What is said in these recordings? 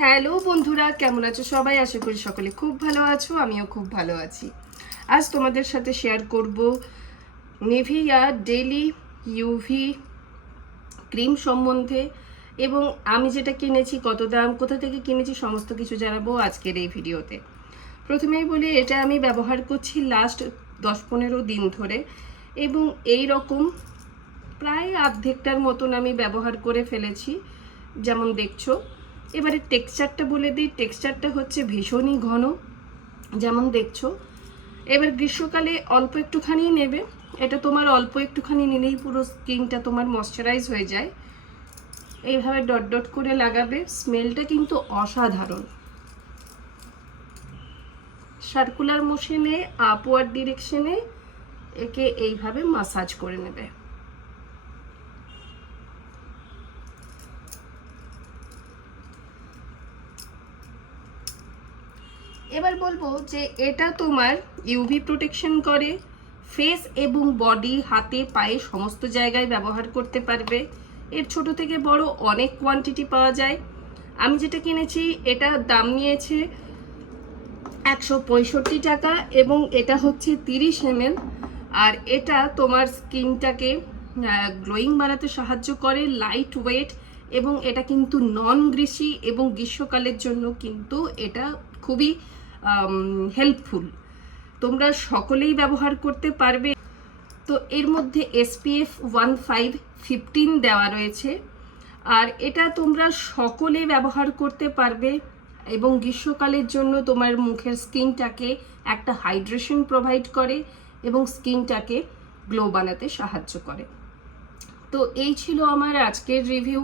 Hello বন্ধুরা, কেমন আছো সবাই? আশা করি সকলে খুব ভালো আছো, আমিও খুব ভালো আছি। আজ তোমাদের সাথে শেয়ার করব নিভিয়া ডেইলি ইউভি ক্রিম সম্বন্ধে, এবং আমি যেটা কিনেছি, কত দাম, কোথা থেকে কিনেছি, সমস্ত কিছু জানাবো আজকের এই ভিডিওতে। প্রথমেই বলি, এটা আমি ব্যবহার করছি লাস্ট 10-15 দিন ধরে, এবং এই রকম প্রায় অর্ধেকটার মতন আমি ব্যবহার করে ফেলেছি, যেমন দেখছো। এবারে টেক্সচারটা বলে দিই, টেক্সচারটা হচ্ছে ভীষণই ঘন, যেমন দেখছো। এবার গ্রীষ্মকালে অল্প একটুখানি নেবে, এটা তোমার অল্প একটুখানি নিলেই পুরো স্কিনটা তোমার ময়শ্চারাইজ হয়ে যায়। এইভাবে ডট ডট করে লাগাবে, স্মেলটা কিন্তু অসাধারণ। সার্কুলার মোশনে আপওয়ার্ড ডিরেকশনে একে এইভাবে মাসাজ করে নেবে। এবার বলবো যে এটা তোমার ইউভি প্রোটেকশন করে, ফেস এবং বডি, হাতে পায়ে সমস্ত জায়গায় ব্যবহার করতে পারবে। এর ছোট থেকে বড় অনেক কোয়ান্টিটি পাওয়া যায়। আমি যেটা কিনেছি এটার দাম নিয়েছে 165 টাকা, এবং এটা হচ্ছে 30 ml। আর এটা তোমার স্কিনটাকে গ্লোয়িং বানাতে সাহায্য করে, লাইট ওয়েট, এবং এটা কিন্তু নন গ্রিসি, এবং গ্রীষ্মকালের জন্য কিন্তু এটা খুবই হেল্পফুল। তোমরা সকলেই ব্যবহার করতে পারবে। তো এর মধ্যে SPF 15 দেওয়া রয়েছে, আর এটা তোমরা সকলে ব্যবহার করতে পারবে, এবং গ্রীষ্মকালের জন্য তোমার মুখের স্কিনটাকে একটা হাইড্রেশন প্রোভাইড করে, এবং স্কিনটাকে গ্লো বানাতে সাহায্য করে। তো এই ছিল আমার আজকের রিভিউ,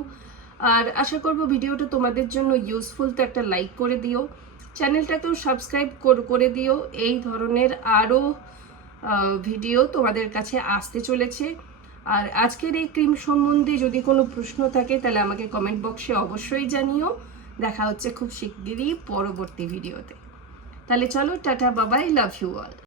আর আশা করব ভিডিওটা তোমাদের জন্য ইউজফুল। তো একটা লাইক করে দিও, চ্যানেলটাকেও সাবস্ক্রাইব করে দিও। এই ধরনের আরও ভিডিও তোমাদের কাছে আসতে চলেছে। আর আজকের এই ক্রিম সম্বন্ধে যদি কোনো প্রশ্ন থাকে তাহলে আমাকে কমেন্ট বক্সে অবশ্যই জানিও। দেখা হচ্ছে খুব শিগগিরই পরবর্তী ভিডিওতে। তাহলে চলো, টাটা, বাবাই, লাভ ইউ অল।